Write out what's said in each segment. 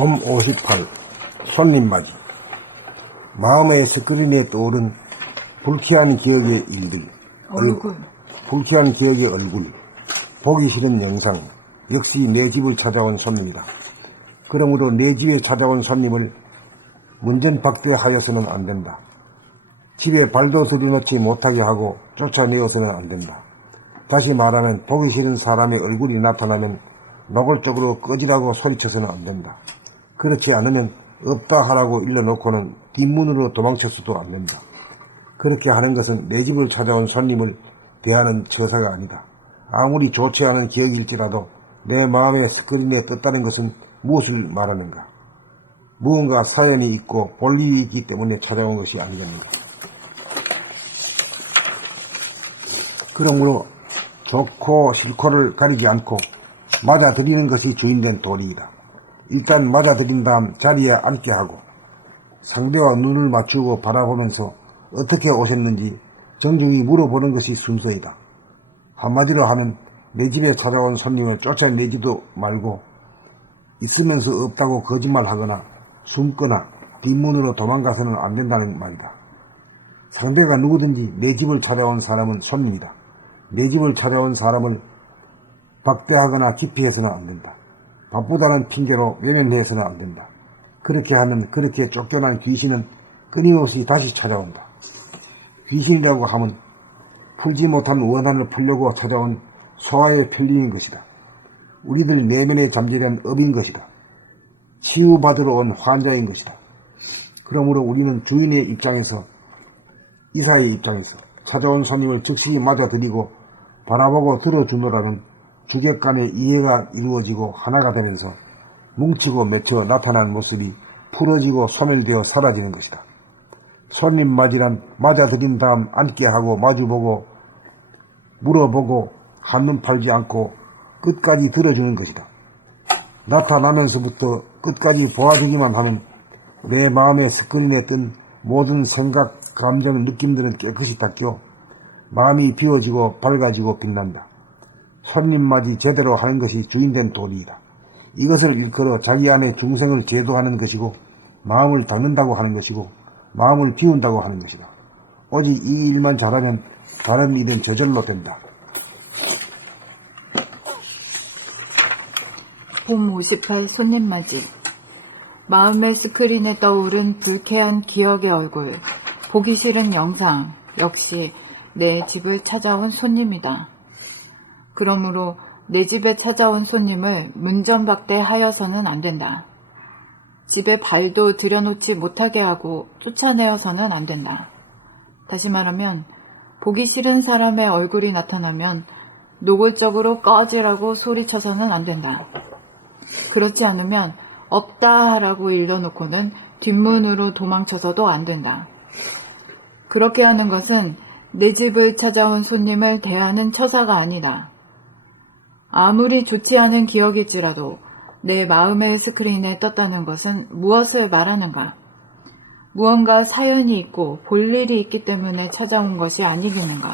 봄 58 손님맞이. 마음의 스크린에 떠오른 불쾌한 기억의 일들, 불쾌한 기억의 얼굴, 보기 싫은 영상, 역시 내 집을 찾아온 손님이다. 그러므로 내 집에 찾아온 손님을 문전박대하여서는 안 된다. 집에 발도 들여놓지 못하게 하고 쫓아내어서는 안 된다. 다시 말하면 보기 싫은 사람의 얼굴이 나타나면 노골적으로 꺼지라고 소리쳐서는 안 된다. 그렇지 않으면 없다 하라고 일러놓고는 뒷문으로 도망쳐서도 안 된다. 그렇게 하는 것은 내 집을 찾아온 손님을 대하는 처사가 아니다. 아무리 좋지 않은 기억일지라도 내 마음의 스크린에 떴다는 것은 무엇을 말하는가? 무언가 사연이 있고 볼 일이 있기 때문에 찾아온 것이 아니겠는가? 그러므로 좋고 싫고를 가리지 않고 맞아들이는 것이 주인된 도리이다. 일단 맞아들인 다음 자리에 앉게 하고 상대와 눈을 맞추고 바라보면서 어떻게 오셨는지 정중히 물어보는 것이 순서이다. 한마디로 하면 내 집에 찾아온 손님을 쫓아내지도 말고 있으면서 없다고 거짓말하거나 숨거나 뒷문으로 도망가서는 안 된다는 말이다. 상대가 누구든지 내 집을 찾아온 사람은 손님이다. 내 집을 찾아온 사람을 박대하거나 기피해서는 안 된다. 바쁘다는 핑계로 외면해서는 안 된다. 그렇게 하면 그렇게 쫓겨난 귀신은 끊임없이 다시 찾아온다. 귀신이라고 하면 풀지 못한 원한을 풀려고 찾아온 소화의 편리인 것이다. 우리들 내면에 잠재된 업인 것이다. 치유받으러 온 환자인 것이다. 그러므로 우리는 주인의 입장에서, 이사의 입장에서 찾아온 손님을 즉시 맞아들이고 바라보고 들어주노라는 주객 간의 이해가 이루어지고 하나가 되면서 뭉치고 맺혀 나타난 모습이 풀어지고 소멸되어 사라지는 것이다. 손님 맞이란 맞아들인 다음 앉게 하고 마주보고 물어보고 한눈 팔지 않고 끝까지 들어주는 것이다. 나타나면서부터 끝까지 보아주기만 하면 내 마음의 스크린에 뜬 모든 생각, 감정, 느낌들은 깨끗이 닦여 마음이 비워지고 밝아지고 빛난다. 손님맞이 제대로 하는 것이 주인된 도리이다. 이것을 일컬어 자기 안에 중생을 제도하는 것이고 마음을 닦는다고 하는 것이고 마음을 비운다고 하는 것이다. 오직 이 일만 잘하면 다른 일은 저절로 된다. 봄 58 손님맞이. 마음의 스크린에 떠오른 불쾌한 기억의 얼굴, 보기 싫은 영상, 역시 내 집을 찾아온 손님이다. 그러므로 내 집에 찾아온 손님을 문전박대하여서는 안 된다. 집에 발도 들여놓지 못하게 하고 쫓아내어서는 안 된다. 다시 말하면 보기 싫은 사람의 얼굴이 나타나면 노골적으로 꺼지라고 소리쳐서는 안 된다. 그렇지 않으면 없다 하라고 일러놓고는 뒷문으로 도망쳐서도 안 된다. 그렇게 하는 것은 내 집을 찾아온 손님을 대하는 처사가 아니다. 아무리 좋지 않은 기억일지라도 내 마음의 스크린에 떴다는 것은 무엇을 말하는가? 무언가 사연이 있고 볼 일이 있기 때문에 찾아온 것이 아니겠는가?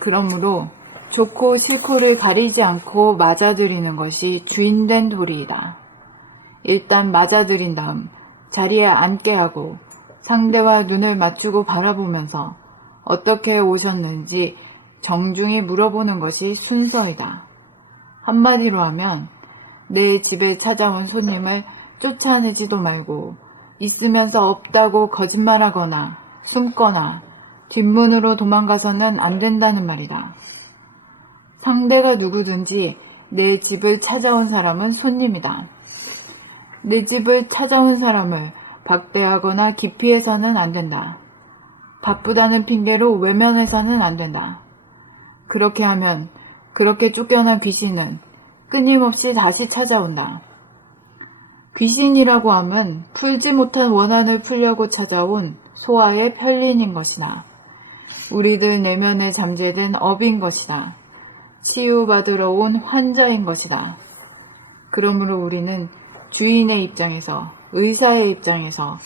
그러므로 좋고 싫고를 가리지 않고 맞아들이는 것이 주인된 도리이다. 일단 맞아들인 다음 자리에 앉게 하고 상대와 눈을 맞추고 바라보면서 어떻게 오셨는지 정중히 물어보는 것이 순서이다. 한마디로 하면 내 집에 찾아온 손님을 쫓아내지도 말고 있으면서 없다고 거짓말하거나 숨거나 뒷문으로 도망가서는 안 된다는 말이다. 상대가 누구든지 내 집을 찾아온 사람은 손님이다. 내 집을 찾아온 사람을 박대하거나 기피해서는 안 된다. 바쁘다는 핑계로 외면해서는 안 된다. 그렇게 하면 그렇게 쫓겨난 귀신은 끊임없이 다시 찾아온다. 귀신이라고 함은 풀지 못한 원한을 풀려고 찾아온 소화의 편린인 것이다. 우리들 내면에 잠재된 업인 것이다. 치유받으러 온 환자인 것이다. 그러므로 우리는 주인의 입장에서, 의사의 입장에서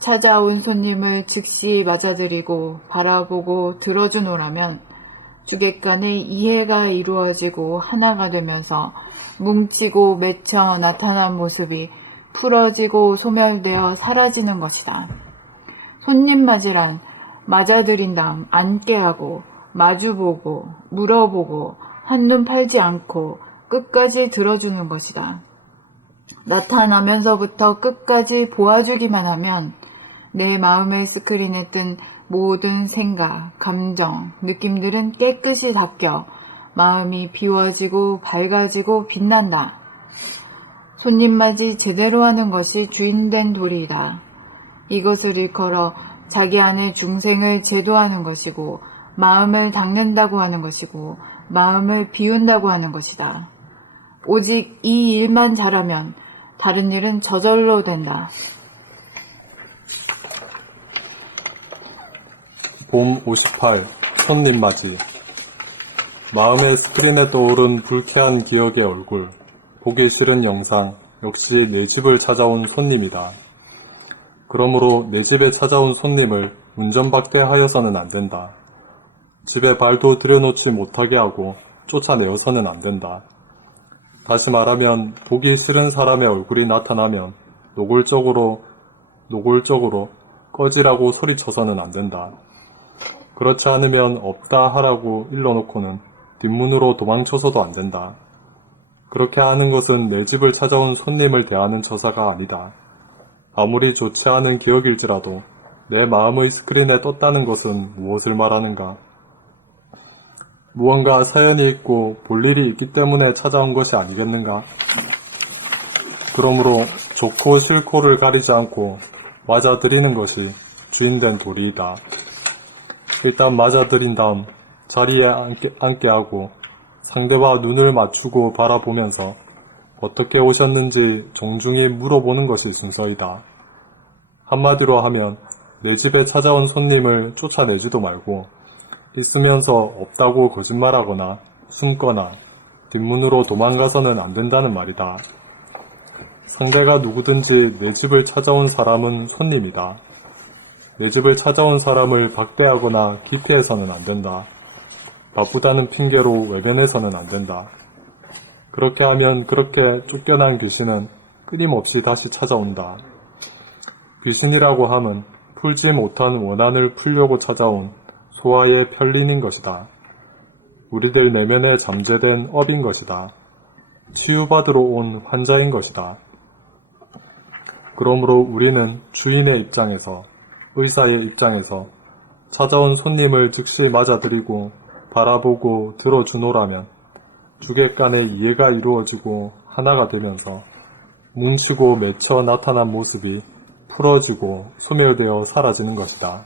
찾아온 손님을 즉시 맞아들이고 바라보고 들어주노라면 주객 간의 이해가 이루어지고 하나가 되면서 뭉치고 맺혀 나타난 모습이 풀어지고 소멸되어 사라지는 것이다. 손님 맞이란 맞아들인 다음 앉게 하고 마주보고 물어보고 한눈 팔지 않고 끝까지 들어주는 것이다. 나타나면서부터 끝까지 보아주기만 하면 내 마음의 스크린에 뜬 모든 생각, 감정, 느낌들은 깨끗이 닦여 마음이 비워지고 밝아지고 빛난다. 손님 맞이 제대로 하는 것이 주인된 도리이다. 이것을 일컬어 자기 안의 중생을 제도하는 것이고 마음을 닦는다고 하는 것이고 마음을 비운다고 하는 것이다. 오직 이 일만 잘하면 다른 일은 저절로 된다. 봄 58 손님 맞이. 마음의 스크린에 떠오른 불쾌한 기억의 얼굴, 보기 싫은 영상, 역시 내 집을 찾아온 손님이다. 그러므로 내 집에 찾아온 손님을 운전받게 하여서는 안 된다. 집에 발도 들여놓지 못하게 하고 쫓아내어서는 안 된다. 다시 말하면 보기 싫은 사람의 얼굴이 나타나면 노골적으로 꺼지라고 소리쳐서는 안 된다. 그렇지 않으면 없다 하라고 일러놓고는 뒷문으로 도망쳐서도 안 된다. 그렇게 하는 것은 내 집을 찾아온 손님을 대하는 처사가 아니다. 아무리 좋지 않은 기억일지라도 내 마음의 스크린에 떴다는 것은 무엇을 말하는가? 무언가 사연이 있고 볼 일이 있기 때문에 찾아온 것이 아니겠는가? 그러므로 좋고 싫고를 가리지 않고 맞아들이는 것이 주인된 도리이다. 일단 맞아들인 다음 자리에 앉게 하고 상대와 눈을 맞추고 바라보면서 어떻게 오셨는지 정중히 물어보는 것이 순서이다. 한마디로 하면 내 집에 찾아온 손님을 쫓아내지도 말고 있으면서 없다고 거짓말하거나 숨거나 뒷문으로 도망가서는 안 된다는 말이다. 상대가 누구든지 내 집을 찾아온 사람은 손님이다. 내 집을 찾아온 사람을 박대하거나 기피해서는 안 된다. 바쁘다는 핑계로 외면해서는 안 된다. 그렇게 하면 그렇게 쫓겨난 귀신은 끊임없이 다시 찾아온다. 귀신이라고 함은 풀지 못한 원한을 풀려고 찾아온 소화의 편린인 것이다. 우리들 내면에 잠재된 업인 것이다. 치유받으러 온 환자인 것이다. 그러므로 우리는 주인의 입장에서, 의사의 입장에서 찾아온 손님을 즉시 맞아들이고 바라보고 들어주노라면 주객 간의 이해가 이루어지고 하나가 되면서 뭉치고 맺혀 나타난 모습이 풀어지고 소멸되어 사라지는 것이다.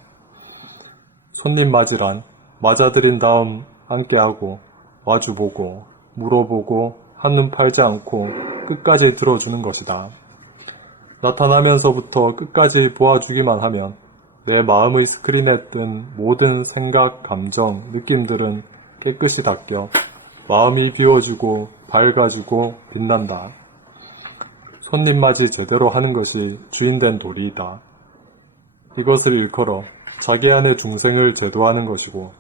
손님 맞이란 맞아들인 다음 앉게 하고 마주보고 물어보고 한눈 팔지 않고 끝까지 들어주는 것이다. 나타나면서부터 끝까지 보아주기만 하면 내 마음의 스크린에 뜬 모든 생각, 감정, 느낌들은 깨끗이 닦여 마음이 비워지고 밝아지고 빛난다. 손님 맞이 제대로 하는 것이 주인된 도리이다. 이것을 일컬어 자기 안의 중생을 제도하는 것이고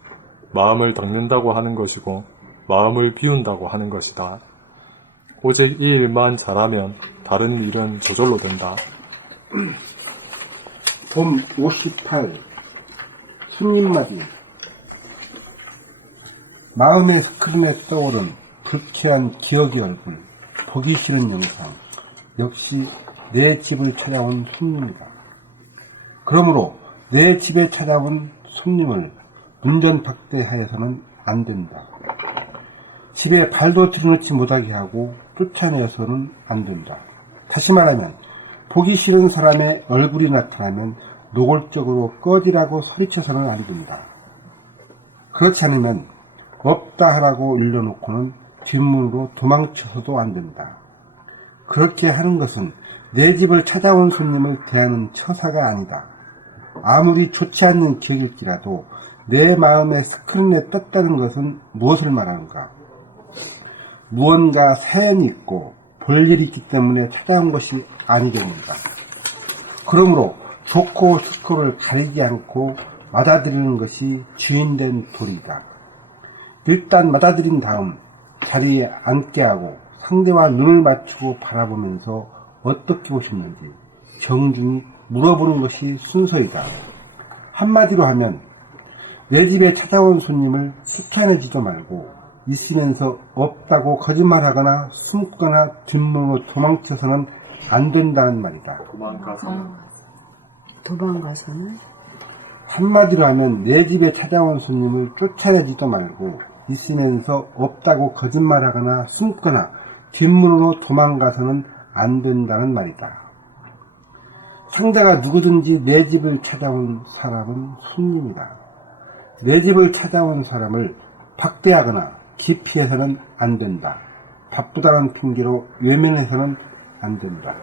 마음을 닦는다고 하는 것이고 마음을 비운다고 하는 것이다. 오직 이 일만 잘하면 다른 일은 저절로 된다. 봄 58 손님맞이. 마음의 스크린에 떠오른 불쾌한 기억의 얼굴, 보기 싫은 영상, 역시 내 집을 찾아온 손님이다. 그러므로 내 집에 찾아온 손님을 문전박대하여서는 안 된다. 집에 발도 들여놓지 못하게 하고 쫓아내서는 안 된다. 다시 말하면 보기 싫은 사람의 얼굴이 나타나면 노골적으로 꺼지라고 소리쳐서는 안 된다. 그렇지 않으면 없다 하라고 일러놓고는 뒷문으로 도망쳐서도 안 된다. 그렇게 하는 것은 내 집을 찾아온 손님을 대하는 처사가 아니다. 아무리 좋지 않는 기억일지라도 내 마음의 스크린에 떴다는 것은 무엇을 말하는가? 무언가 사연이 있고 볼 일이 있기 때문에 찾아온 것이 아니겠는가? 그러므로 좋고 싫고를 가리지 않고 받아들이는 것이 주인된 도리이다. 일단 맞아들인 다음 자리에 앉게 하고 상대와 눈을 맞추고 바라보면서 어떻게 오셨는지 정중히 물어보는 것이 순서이다. 한마디로 하면 내 집에 찾아온 손님을 쫓아내지도 말고 있으면서 없다고 거짓말하거나 숨거나 뒷문으로 도망쳐서는 안 된다는 말이다. 도망가서는? 한마디로 하면 내 집에 찾아온 손님을 쫓아내지도 말고 있으면서 없다고 거짓말하거나 숨거나 뒷문으로 도망가서는 안 된다는 말이다. 상대가 누구든지 내 집을 찾아온 사람은 손님이다. 내 집을 찾아온 사람을 박대하거나 기피해서는 안 된다. 바쁘다는 핑계로 외면해서는 안 된다.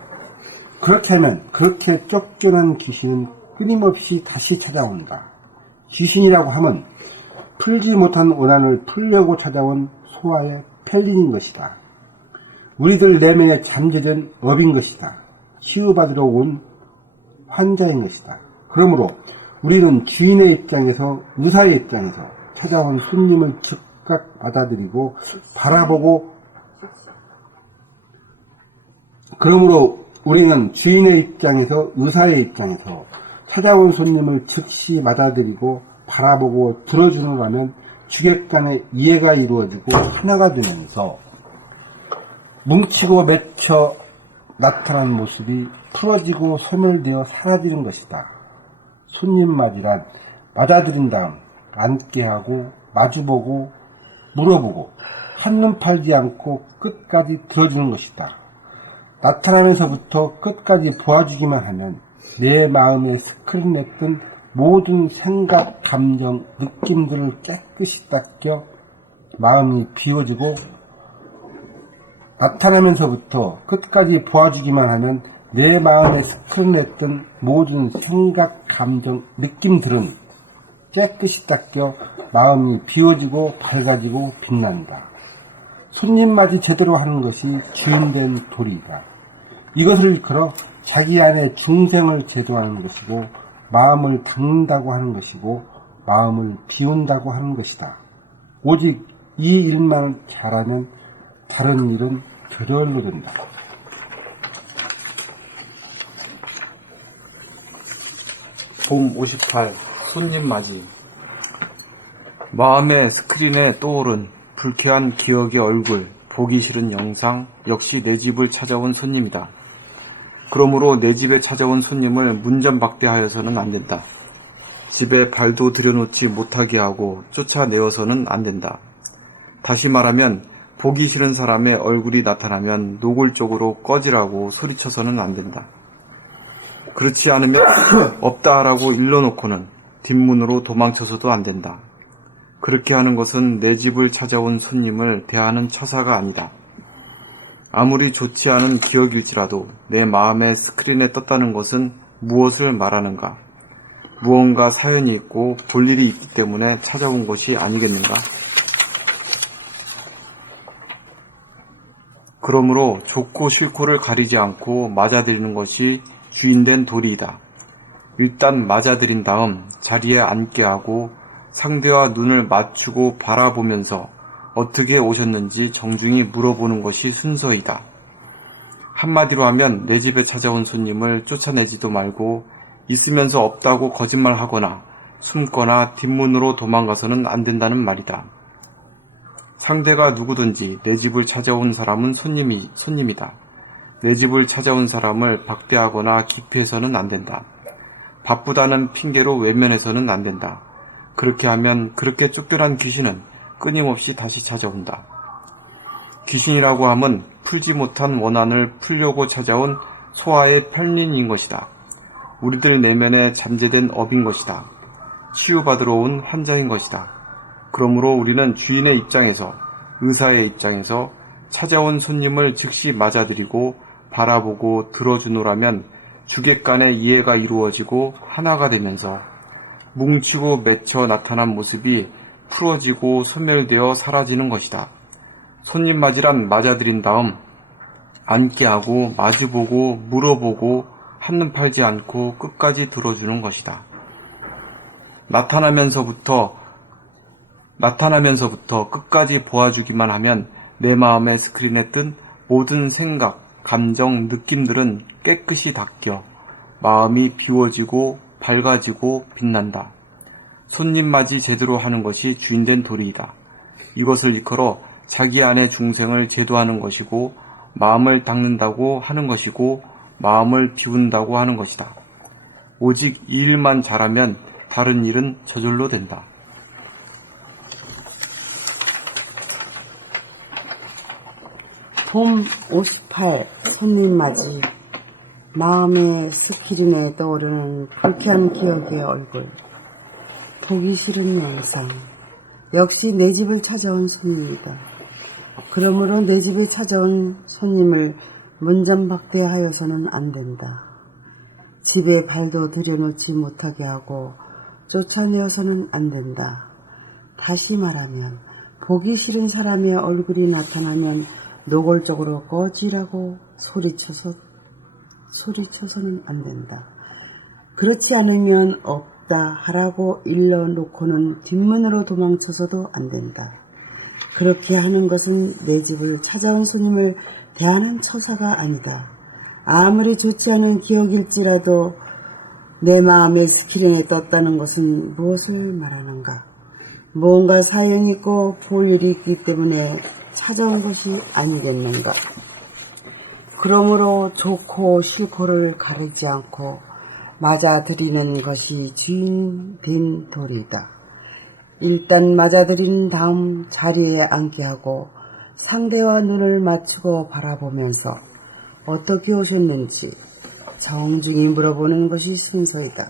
그렇다면 그렇게 쫓겨난 귀신은 끊임없이 다시 찾아온다. 귀신이라고 하면 풀지 못한 원한을 풀려고 찾아온 소아의 펠린인 것이다. 우리들 내면에 잠재된 업인 것이다. 치유받으러 온 환자인 것이다. 그러므로 우리는 주인의 입장에서, 의사의 입장에서 찾아온 손님을 즉각 받아들이고 바라보고, 그러므로 우리는 주인의 입장에서, 의사의 입장에서 찾아온 손님을 즉시 받아들이고 바라보고 들어주느라면 주객간의 이해가 이루어지고 하나가 되면서 뭉치고 맺혀 나타난 모습이 풀어지고 소멸되어 사라지는 것이다. 손님 맞이란 맞아들인 다음 앉게 하고 마주보고 물어보고 한눈 팔지 않고 끝까지 들어주는 것이다. 나타나면서부터 끝까지 보아주기만 하면 내 마음에 스크린했던 모든 생각, 감정, 느낌들을 깨끗이 닦여 마음이 비워지고, 나타나면서부터 끝까지 보아주기만 하면 내 마음에 스크린했던 모든 생각, 감정, 느낌들은 깨끗이 닦여 마음이 비워지고 밝아지고 빛난다. 손님 맞이 제대로 하는 것이 주인된 도리이다. 이것을 일컬어 자기 안에 중생을 제도하는 것이고, 마음을 닦는다고 하는 것이고, 마음을 비운다고 하는 것이다. 오직 이 일만 잘하면 다른 일은 저절로 된다. 봄 58 손님 맞이. 마음의 스크린에 떠오른 불쾌한 기억의 얼굴, 보기 싫은 영상, 역시 내 집을 찾아온 손님이다. 그러므로 내 집에 찾아온 손님을 문전박대하여서는 안 된다. 집에 발도 들여놓지 못하게 하고 쫓아내어서는 안 된다. 다시 말하면 보기 싫은 사람의 얼굴이 나타나면 노골적으로 꺼지라고 소리쳐서는 안 된다. 그렇지 않으면 없다라고 일러놓고는 뒷문으로 도망쳐서도 안 된다. 그렇게 하는 것은 내 집을 찾아온 손님을 대하는 처사가 아니다. 아무리 좋지 않은 기억일지라도 내 마음의 스크린에 떴다는 것은 무엇을 말하는가? 무언가 사연이 있고 볼 일이 있기 때문에 찾아온 것이 아니겠는가? 그러므로 좋고 싫고를 가리지 않고 맞아들이는 것이 주인된 도리이다. 일단 맞아들인 다음 자리에 앉게 하고 상대와 눈을 맞추고 바라보면서 어떻게 오셨는지 정중히 물어보는 것이 순서이다. 한마디로 하면 내 집에 찾아온 손님을 쫓아내지도 말고 있으면서 없다고 거짓말하거나 숨거나 뒷문으로 도망가서는 안 된다는 말이다. 상대가 누구든지 내 집을 찾아온 사람은 손님이다. 내 집을 찾아온 사람을 박대하거나 기피해서는 안 된다. 바쁘다는 핑계로 외면해서는 안 된다. 그렇게 하면 그렇게 쫓겨난 귀신은 끊임없이 다시 찾아온다. 귀신이라고 함은 풀지 못한 원한을 풀려고 찾아온 소아의 편린인 것이다. 우리들 내면에 잠재된 업인 것이다. 치유받으러 온 환자인 것이다. 그러므로 우리는 주인의 입장에서, 의사의 입장에서 찾아온 손님을 즉시 맞아들이고 바라보고 들어주노라면 주객간의 이해가 이루어지고 하나가 되면서 뭉치고 맺혀 나타난 모습이 풀어지고 소멸되어 사라지는 것이다. 손님 맞이란 맞아들인 다음 앉게 하고 마주보고 물어보고 한눈 팔지 않고 끝까지 들어주는 것이다. 나타나면서부터 나타나면서부터 끝까지 보아주기만 하면 내 마음의 스크린에 뜬 모든 생각, 감정, 느낌들은 깨끗이 닦여 마음이 비워지고 밝아지고 빛난다. 손님 맞이 제대로 하는 것이 주인된 도리이다. 이것을 일컬어 자기 안의 중생을 제도하는 것이고 마음을 닦는다고 하는 것이고 마음을 비운다고 하는 것이다. 오직 이 일만 잘하면 다른 일은 저절로 된다. 봄 58 손님 맞이 마음의 스크린에 떠오르는 불쾌한 기억의 얼굴 보기 싫은 영상 역시 내 집을 찾아온 손님이다. 그러므로 내 집에 찾아온 손님을 문전박대하여서는 안 된다. 집에 발도 들여놓지 못하게 하고 쫓아내어서는 안 된다. 다시 말하면 보기 싫은 사람의 얼굴이 나타나면 노골적으로 꺼지라고 소리쳐서는 안 된다. 그렇지 않으면 없다 하라고 일러놓고는 뒷문으로 도망쳐서도 안 된다. 그렇게 하는 것은 내 집을 찾아온 손님을 대하는 처사가 아니다. 아무리 좋지 않은 기억일지라도 내 마음의 스크린에 떴다는 것은 무엇을 말하는가? 무언가 사연이 있고 볼 일이 있기 때문에 찾아온 것이 아니겠는가? 그러므로 좋고 싫고를 가리지 않고 맞아들이는 것이 주인된 도리이다. 일단 맞아들인 다음 자리에 앉게 하고 상대와 눈을 맞추고 바라보면서 어떻게 오셨는지 정중히 물어보는 것이 순서이다.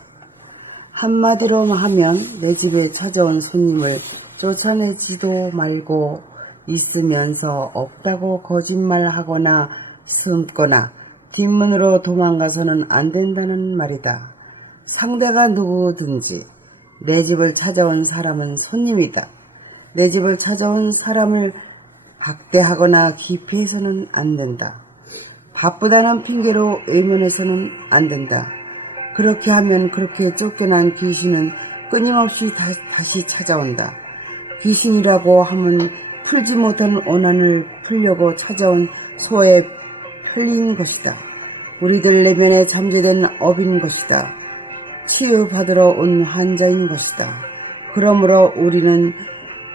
한마디로 하면 내 집에 찾아온 손님을 쫓아내지도 말고 있으면서 없다고 거짓말하거나 숨거나 뒷문으로 도망가서는 안 된다는 말이다. 상대가 누구든지 내 집을 찾아온 사람은 손님이다. 내 집을 찾아온 사람을 박대하거나 기피해서는 안 된다. 바쁘다는 핑계로 외면해서는 안 된다. 그렇게 하면 그렇게 쫓겨난 귀신은 끊임없이 다시 찾아온다. 귀신이라고 하면 풀지 못한 원한을 풀려고 찾아온 소에 풀린 것이다. 우리들 내면에 잠재된 업인 것이다. 치유받으러 온 환자인 것이다. 그러므로 우리는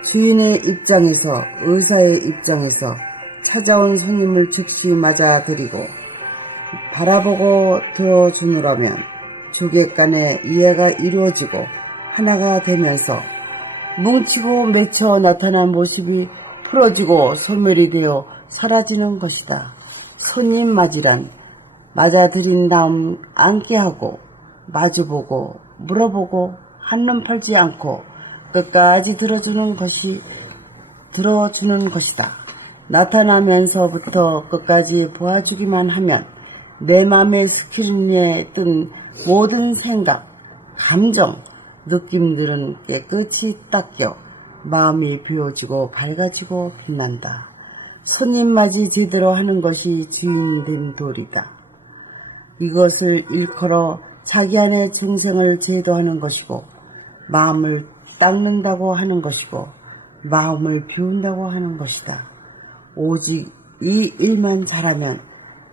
주인의 입장에서 의사의 입장에서 찾아온 손님을 즉시 맞아들이고 바라보고 들어주느라면 주객 간의 이해가 이루어지고 하나가 되면서 뭉치고 맺혀 나타난 모습이 풀어지고 소멸이 되어 사라지는 것이다. 손님 맞이란 맞아들인 다음 앉게 하고 마주보고 물어보고 한눈 팔지 않고 끝까지 들어주는 것이다. 나타나면서부터 끝까지 보아주기만 하면 내 맘의 스크린에 뜬 모든 생각, 감정, 느낌들은 깨끗이 닦여 마음이 비워지고 밝아지고 빛난다. 손님 맞이 제대로 하는 것이 주인된 도리다. 이것을 일컬어 자기 안의 중생을 제도하는 것이고 마음을 닦는다고 하는 것이고 마음을 비운다고 하는 것이다. 오직 이 일만 잘하면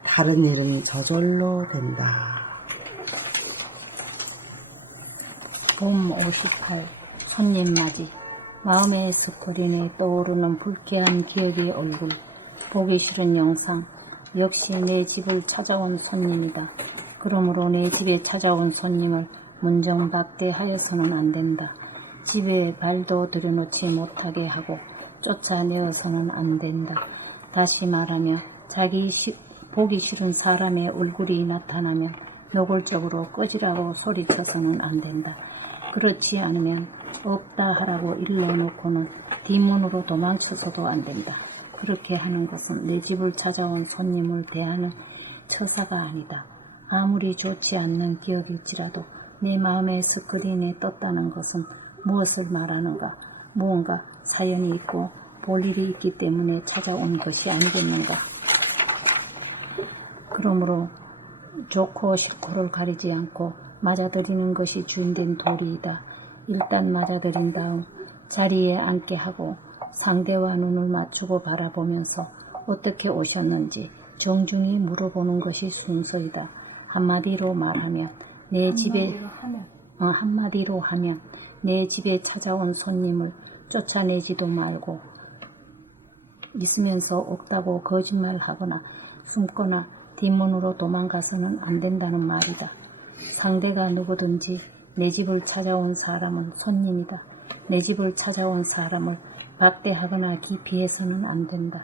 다른 일은 저절로 된다. 봄 58 손님 맞이 마음의 스크린에 떠오르는 불쾌한 기억의 얼굴 보기 싫은 영상 역시 내 집을 찾아온 손님이다. 그러므로 내 집에 찾아온 손님을 문정박대하여서는 안 된다. 집에 발도 들여놓지 못하게 하고 쫓아내어서는 안 된다. 다시 말하며 보기 싫은 사람의 얼굴이 나타나면 노골적으로 꺼지라고 소리쳐서는 안 된다. 그렇지 않으면 없다 하라고 일러놓고는 뒷문으로 도망쳐서도 안 된다. 그렇게 하는 것은 내 집을 찾아온 손님을 대하는 처사가 아니다. 아무리 좋지 않는 기억일지라도 내 마음의 스크린에 떴다는 것은 무엇을 말하는가? 무언가 사연이 있고 볼 일이 있기 때문에 찾아온 것이 아니겠는가? 그러므로 좋고 싫고를 가리지 않고 맞아들이는 것이 주인된 도리이다. 일단 맞아들인 다음 자리에 앉게 하고 상대와 눈을 맞추고 바라보면서 어떻게 오셨는지 정중히 물어보는 것이 순서이다. 한마디로 말하면 한마디로 하면 내 집에 찾아온 손님을 쫓아내지도 말고 있으면서 없다고 거짓말하거나 숨거나 뒷문으로 도망가서는 안 된다는 말이다. 상대가 누구든지 내 집을 찾아온 사람은 손님이다. 내 집을 찾아온 사람을 박대하거나 기피해서는 안 된다.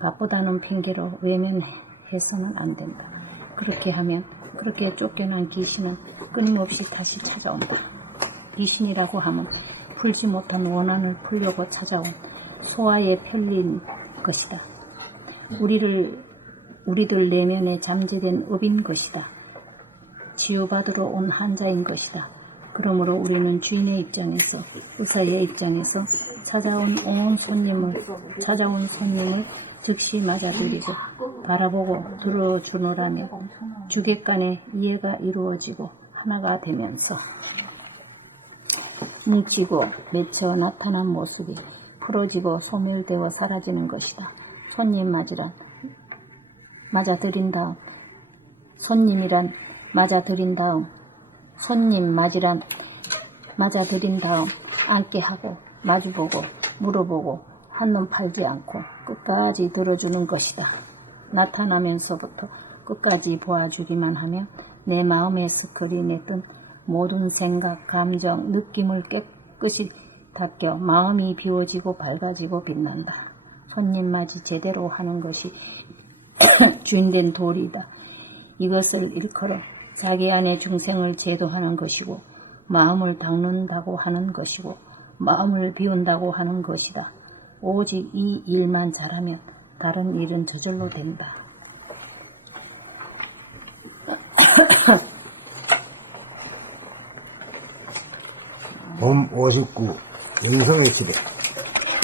바쁘다는 핑계로 외면해서는 안 된다. 그렇게 하면 그렇게 쫓겨난 귀신은 끊임없이 다시 찾아온다. 귀신이라고 하면 풀지 못한 원한을 풀려고 찾아온 소화에 편린 것이다. 우리들 내면에 잠재된 업인 것이다. 치유받으러 온 환자인 것이다. 그러므로 우리는 주인의 입장에서, 의사의 입장에서 찾아온 손님을 즉시 맞아들이고 바라보고 들어주노라면 주객 간의 이해가 이루어지고 하나가 되면서 뭉치고 맺혀 나타난 모습이 풀어지고 소멸되어 사라지는 것이다. 손님 맞이란 맞아들인 다음, 손님이란 맞아들인 다음, 손님 맞이란 맞아들인 다음 앉게 하고 마주보고 물어보고 한눈 팔지 않고 끝까지 들어주는 것이다. 나타나면서부터 끝까지 보아주기만 하면 내 마음의 스크린에 뜬 모든 생각, 감정, 느낌을 깨끗이 닦여 마음이 비워지고 밝아지고 빛난다. 손님 맞이 제대로 하는 것이 주인된 도리이다. 이것을 일컬어 자기 안의 중생을 제도하는 것이고 마음을 닦는다고 하는 것이고 마음을 비운다고 하는 것이다. 오직 이 일만 잘하면 다른 일은 저절로 된다. 봄 59 영성의 시대